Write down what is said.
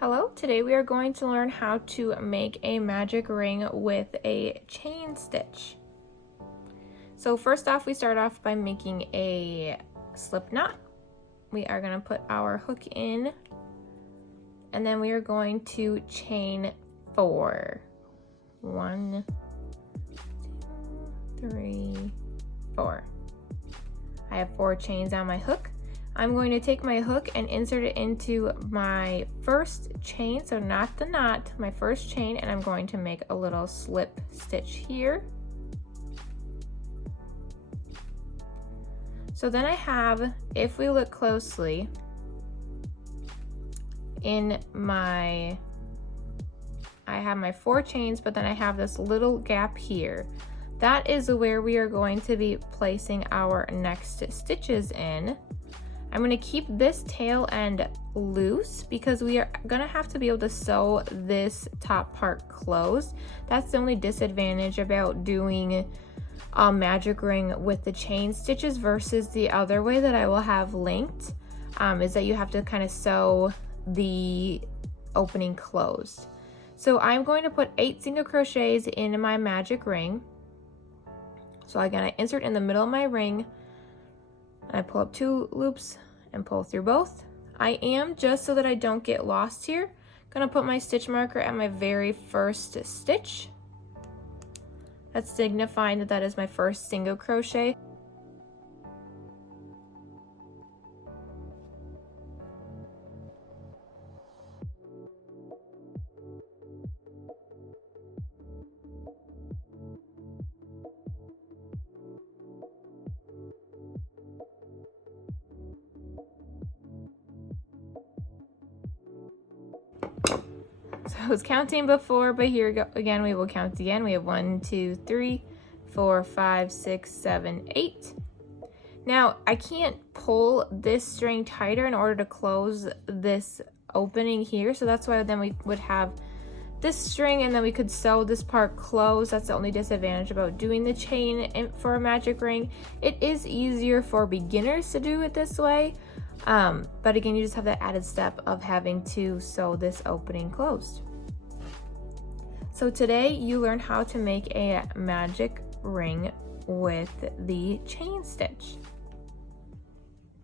Hello, today we are going to learn how to make a magic ring with a chain stitch. So first off, we start off by making a slip knot. We are going to put our hook in, and then we are going to chain 4. 1, 2, 3, 4. I have 4 chains on my hook. I'm going to take my hook and insert it into my first chain, so not the knot, my first chain, and I'm going to make a little slip stitch here. So then I have, if we look closely, I have my 4 chains, but then I have this little gap here. That is where we are going to be placing our next stitches in. I'm going to keep this tail end loose because we are going to have to be able to sew this top part closed. That's the only disadvantage about doing a magic ring with the chain stitches versus the other way that I will have linked, is that you have to kind of sew the opening closed. So I'm going to put 8 single crochets in my magic ring. So I'm going to insert in the middle of my ring, and I pull up 2 loops and pull through both. I am, just so that I don't get lost here, gonna put my stitch marker at my very first stitch. That's signifying that that is my first single crochet. So I was counting before, but here we go again. We will count again. We have 1, 2, 3, 4, 5, 6, 7, 8. Now I can't pull this string tighter in order to close this opening here, so that's why then we would have this string and then we could sew this part closed. That's the only disadvantage about doing the chain for a magic ring. It is easier for beginners to do it this way. But again, you just have that added step of having to sew this opening closed. So today you learned how to make a magic ring with the chain stitch.